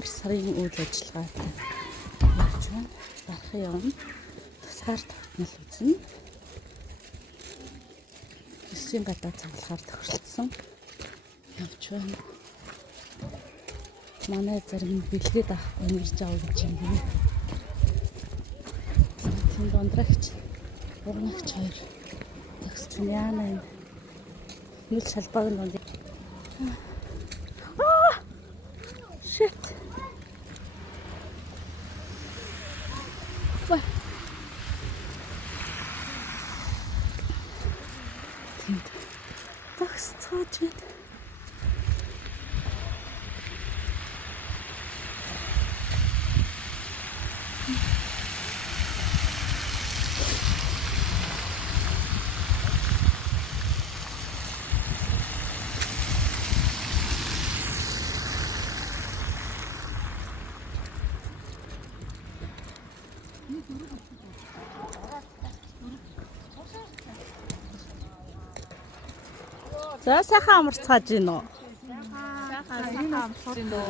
дугаар сарын үйл ажиллагаатай явж байна. Дарахын явна. Тусгаар тогтнол үзнэ. 9-ийн гадаа цангалахаар тохиролцсон явж байна. Манай зарим бэлгээд авахгүй нэрж авах гэж юм байна. Тийм дондрагч, урнагч хоёр зогсчихсан яана энэ. Нүл шалбаг нь донд. Shit. What? Зогсцооч. За сайхан амарцгааж гин үү? Сайхан амарцгааж гин үү?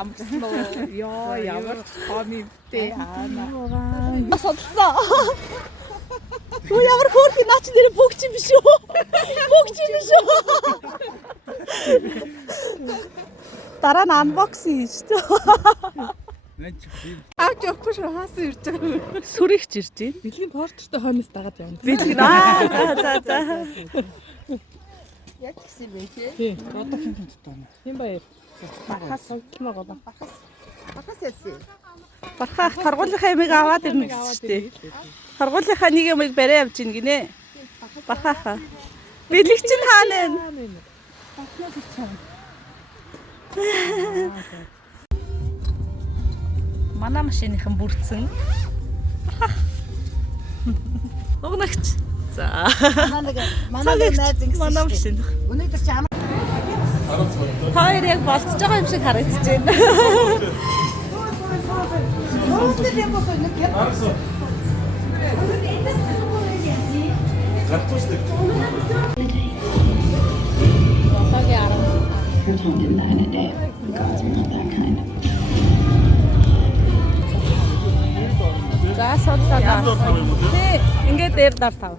Амарцсан уу? Йоо, ямар хомивтэй аана. Асуулсан. Юу ямар хөөрхөн наач нэр бүгч юм биш үү? Бүгч юм биш үү? Дараа нь анбоксинг хийж шүү. Авч явахгүй шүү хаасан ирж байгаа. Сүрийгч ирж байна. Бэлгийн порттой хойноос дагаад явна. Бэлэг за. Яг гэсэн бэ тий? Тийм, одоогийн тотоо. Тийм баяр. Бахаас солилцмоо гоо. Бахаас яасан. Бархаах таргуулынхаа ямиг аваад ирнэ гэсэн шүү дээ. Таргуулынхаа нэг ямиг барай явж гин гинэ. Бархаахаа. Бэлэг чинь хаана вэ? Манай машиныхан бүрдсэн. Угнагч. За. Манай найз ингэсэн. Манай машин. Өнөөдөр чи амар Хоёр яг болцож байгаа юм шиг харагдаж байна. Өнөөдөр яг босоо нэг юм. За сонлоо. Тий, ингээд дээр дартав.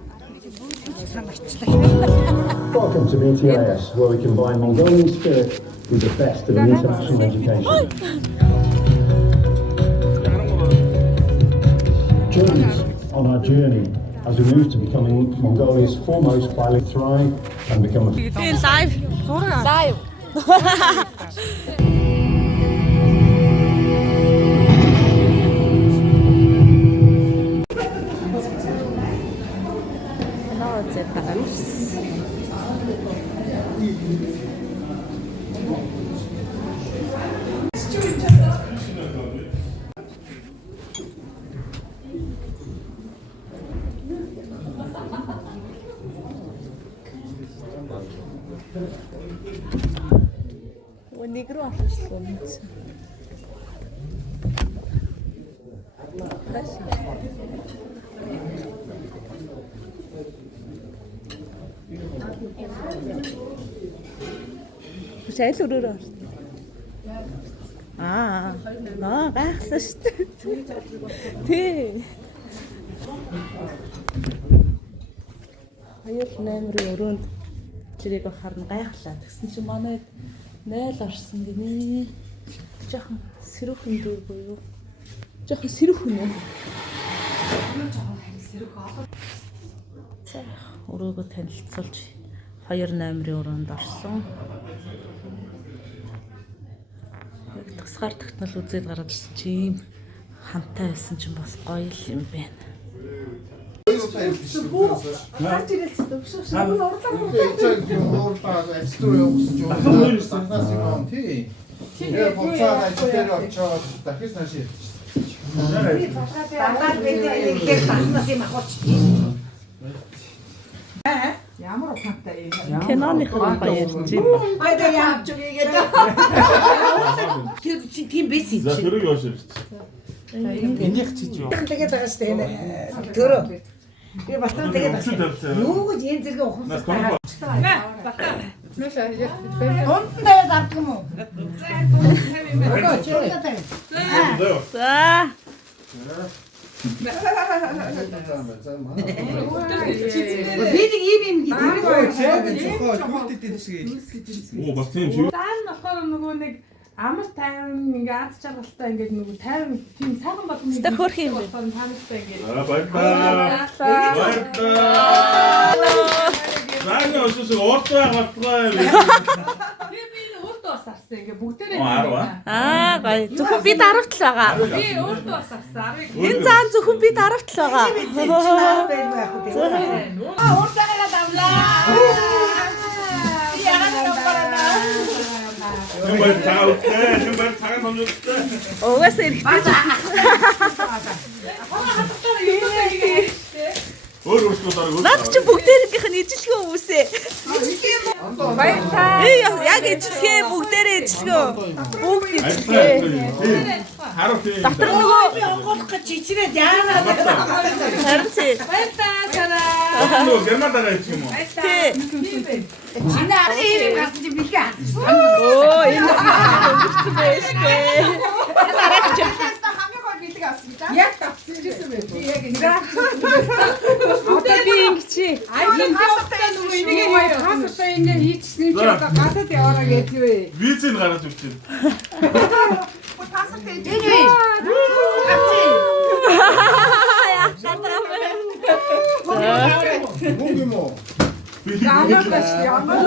Welcome to BTIS, where we combine Mongolian spirit with the best of international education. Join us on our journey as we move to becoming Mongolia's foremost bilingual thrive and become a Live. Live. Нэг рүү авчихсан юм. Шайл өрөөрөө. Гайхсан шүү дээ. Тий. 2-8 өрөөнд чирийг харна гайхлаа. Тэгсэн чинь манай найл орсон гинэ. Жохон сэрүүхэн дүү буюу. Жохон сэрүүхэн үү? За өрөөгөө танилцуулж 2-8 өрөөнд орсон. Яг тусгаар тогтнол үзээд гараад ирсэн чи ийм хамтай байсан чинь бас гоё юм байна. ямар ухаантай юм. Киноныхон баярч юм. Хайда яавч үгээд. Тийм бэси. За тэрийг яаширч. Энийг чиж юу? Тэгээд байгаа шүү дээ. Төрөө. Би батан тэгээд юу гэж энэ зэрэг ухамсартай. тавиад авдаг юм уу? Ого, чирээ тавь. За. Би нэг ийм гэдэг. Оо бас тийм шүү. Даан болохоор нөгөө нэг амар тайван ингээ аз жаргалтай ингээ нөгөө тайван тийм сайхан болгоно. Стэ хөрх юм бэ? Таамагтай ингээ. Баярлалаа. Баярлалаа. Өсөж ууртаа галтгаа юм. Би өөртөө бас авсан ингээ бүгдээрээ. Аа гоё. Зөвхөн би даравтал байгаа. Би өөртөө бас авсан. Энэ заан зөвхөн би даравтал байгаа. Уртагаа давлаа. Би яагаад тавлаа? Хэмбэр таавтай, хэмбэр цагаан хонжолтой. Угаас ирэхтэй. Өөр өөрчлөлтөөр Наад чи бүгдээрийнх нь ижилхэн хүмүүсээ. Баярлалаа. Яг ижилхэн бүгдээрээ ижилхэн. Бүгд ижилхэн. харав тийм. Доктор нөгөө Би онгоолох гэж чичрээд яагаад харин тий. Нөгөө герман дараа хийх юм уу? Тий. чинаа ийм гас чи бихээ. Оо энэ өнгөрсөн байж тээ. Дараач. Яг тавцсан гэсэн бэ. Би яг ингэ. Одоо би ингэчи. Энэ хастай нөгөө энийг хастай ингэ хийчихсэн юм чи одоо гадаад яваараа гэдвэ. Визийг гаргаж өгч байна. Мөнгө юм уу? Би Ямар байж ямар.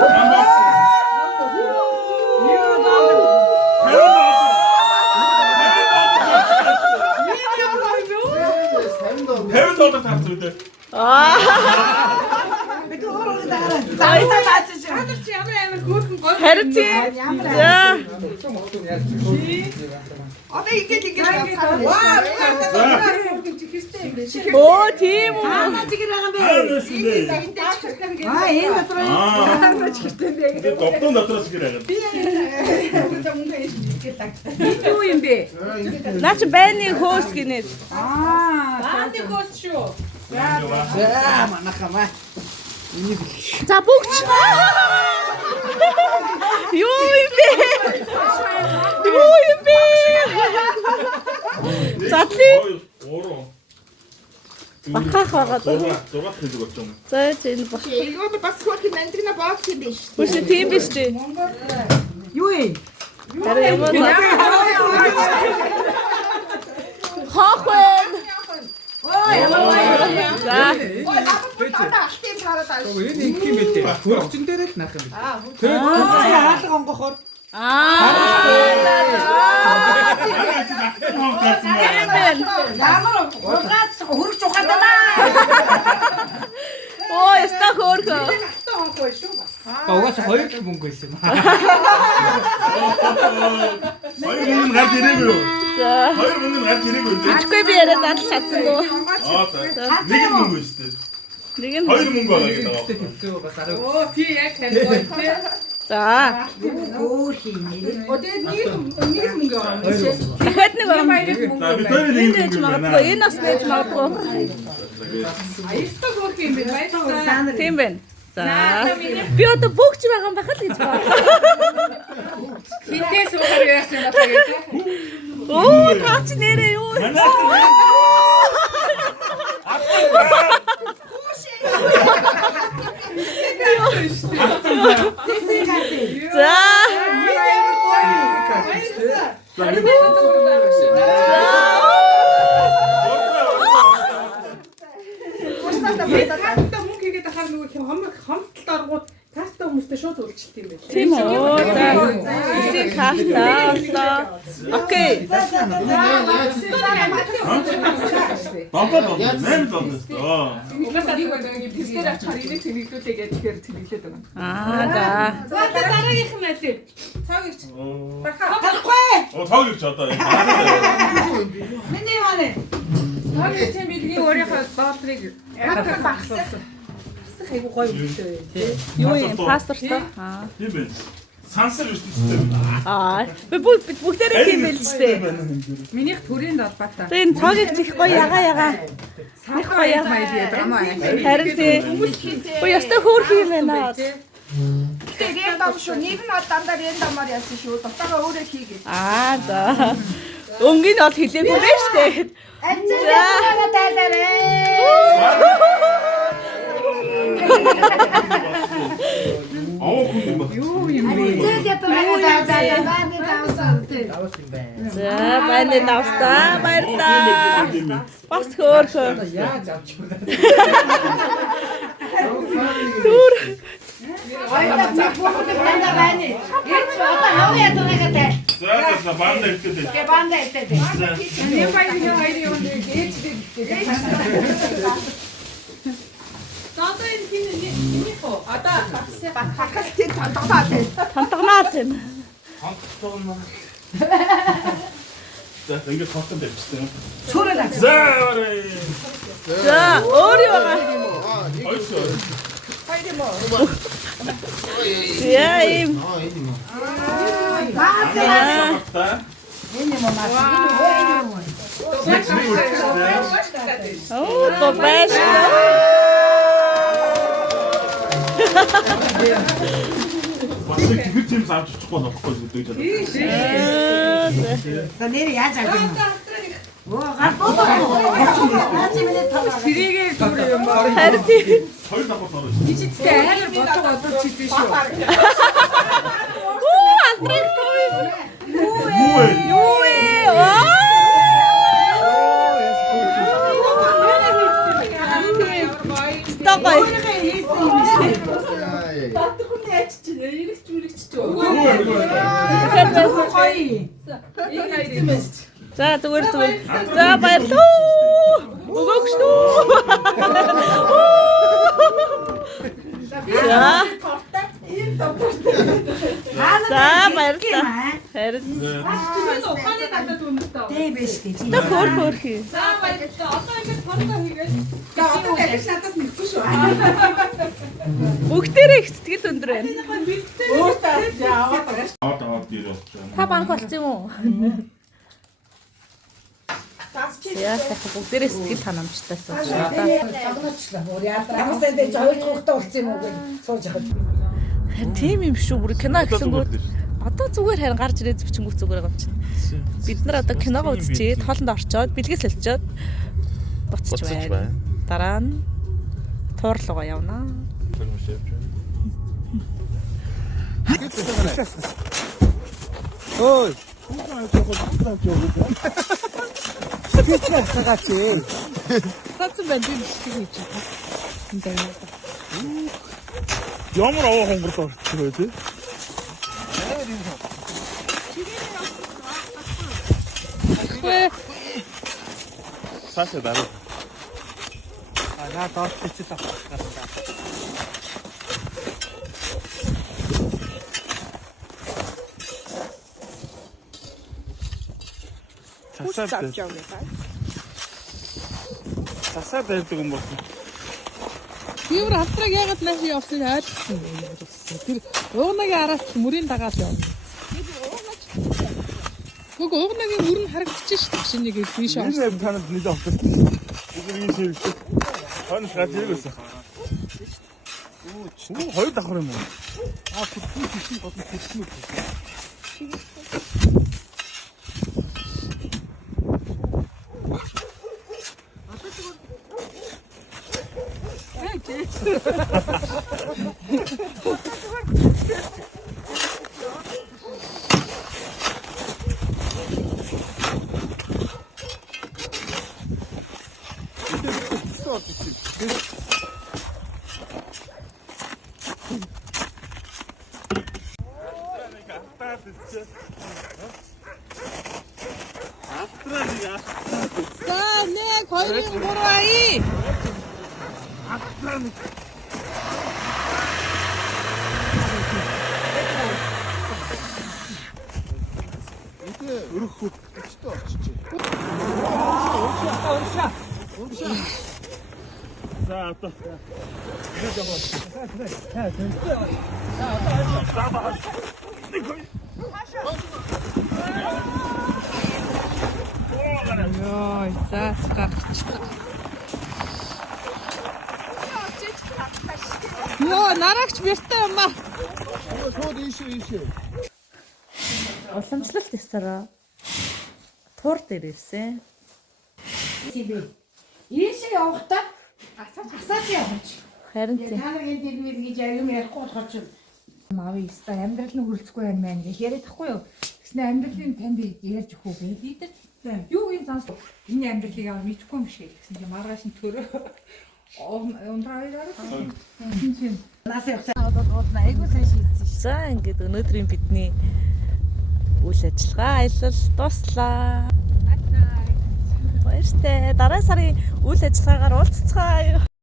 Хэвэн доллар тавцсан үү? Би өөрөө дараа. Заавал таачиж. Хадэр чи ямар амар хөөрхөн гол. Харин тий. За. Одоо игээд ваа. Оо тийм үү. Ханаа чигээр байгаа юм бэ? Энэ дотор Доктор дотроос гэрээ. юу юм бэ? Наа чи байны хөөс гинэ. Бааны хөөс шүү. Манахамаа. За бүгд. Юу юм бэ? Юу юм бэ? Затли. Ороо. Бахах байгаа. Зураг хийдэг болж юм. За энэ бах. Эйгөө бас хөөрхөн мандрина баах юм биш. Биш тийм биш тий. юу юм? Харин ямар хахын. Оо ямар баяр. За. Энэ инх юм бэ? Хөрчин дээрээ л наах юм. Хаалга онгохоор ямар ургац хөрч ухаадаа. Оо яста хөөрхөө. Угаас 2 л мөнгө байсан юм. Хоёр мөнгө гарч ирээгүй юу? За. Хоёр мөнгө гарч ирээгүй үү? Ачгүй би яриад задлах чадсангүй. Нэг л мөнгө шүү дээ. Нэг нь Хоёр мөнгө байгаа гэдэг байна. Хэцүү бас арай. Оо тий яг таньгүй тий. за. Өөр юм. Одоо нэг мөнгө авах. Дахиад нэг юм. За бид хоёр нэг Энэ ч мөнгө магадгүй. байна. Энэ бас байж магадгүй. Аяста хөөх юм бэ? Баярлалаа. Тийм байна. За. Би одоо бүгч байгаа юм байхад л гэж байна. Хитээс уугаар яасан юм байна гэдэг. Оо таач нэрээ юу? За. Таастаа мөнгө хийгээд ахаар нөгөө хомтолд оргууд таастаа хүмүүстэй шууд уулзалт юм байна. Тийм үү. За. Эсийг хаалтаа. Окей. Баба нэр доллар. Угаасаа нэг нэг бистер ачаар энийг тэмдэглүүлээ гэдэг тэгэхээр тэмдэглээд байгаа. Аа за. За дараагийнх нь аль вэ? Цаг ирч. Харахгүй. Оо таг ирч одоо. Миний маань. Цаг ирч юм билгийн өөрийнхөө долларыг яг багссан. Айгу гоё үлдээ. Юу юм паспортоо? Аа. Тийм байх. Сансар биш тийм. Аа. Би бүгдээрээ тийм байл ч тээ. Минийх төрийн долбаатай. За энэ цог их чихгүй ягаа. Их гоё маяг яа драма. Харин тийм. Ой яста хөөрх юм байна. Гэхдээ рэндом шүү. Нэг нь дандаа рэндомаар яасан шүү. Дотоогоо өөрөө хийгээд. Аа за. Өнгийн бол хэлээгүй байж тээ. Анцаараа тайлаарэ. Юу юм бэ? За байна давстаа баярлаа. Бас хөөрхөө. Яаж авчих вэ? Түр. За банда ирдэг. Тантагнаад байна. За ингээд хортон тавьчихсан. Чүрээ. За За өөрий байгаа. Яа ийм. Оо бабаш. Бас их тийм авчихгүй болохгүй гэдэг жаа. За нэр яаж авчих юм? Тэрийгээ дүүрээ юм аа. Харин тийм. Хоёр давхар орно. Жижигтэй амар бодлого одож чийдэн шүү. Оо андрын той. Юу вэ? Стопай. За зүгээр. За баярлалаа. Өгөөч шүү. За баярлалаа. Харин Ухааны надад үнэтэй. Тэ биш тий. та хөөрхий. За баярлалаа. Одоо ингэ тордоо хийгээд. За одоо яг надаас мэдгүй шүү. Бүгдээрээ их сэтгэл өндөр байна. Аваад дээр явчихсан. Та банк болсон юм уу? Яа сайхан бүгдээрээ сэтгэл ханамжтай сууж байна. Загнаачлаа. Ямар сайдээ хоёр хүүхдээ болсон юм уу гэж сууж яхад. Тийм юм шүү. Бүр кино гэсэнгүүт одоо зүгээр харин гарч ирээд бичингүүт зүгээр байгаа юм чинь. Бид нар одоо киногоо үзчихээд хоолнд орчоод бэлгээ солилцоод буцаж байна. Дараа нь туурлуугаа явнаа. Ой. Цацсан байна тийм шиг хийж байна. Ямар аваа хонгорд орчих вэ тий? Саашаа дараа. Наа доош бичиж авах. Засаа байдаг юм бол. Тиймэр хамтраг яагаад нааш явсныг ойлгосон юм. Тэр уугнагийн араас мөрийн дагаад явна. Гүг уугнагийн мөр нь харагдчих шүү дээ. Шинийг биш аа. Энэ танад нэлээд авдаг. Игэрийн ширхэг. Хонь шат хэрэгсэн. Оо, хоёр давхар юм уу? Түлхүү тийш бодсон тийш үү? За, нэг, хоёрын гурван. Өрөхгүй. Өчтөө очиж. За одоо. Йой, за гарч. Йоо, нарагч бэртэй юм аа. Уламжлалт ёсороо тур дээр ирсэн. Ийшээ явахдаа асаач яваач. Харин тийм. Та нарын дэрмэл гэж аюум ярихгүй болохоор ч Мави өстой амьдрал нь хүрэлцэхгүй юм байна гэж яриад тахгүй юу. Тэгснэ амьдралын танд ярьж өгөө бэ. Бид нар юу юм сонс энэ амьдралыг аваа мэдхгүй юм шиг гэсэн чинь маргааш нь төрөө ундраад чинь нас явахсан айгуу сайн шийдсэн шүү. За ингээд өнөөдрийн бидний үйл ажиллагаа аялал дуслаа. Баяртай. Дараа сарын үйл ажиллагаагаар уулзцгаая.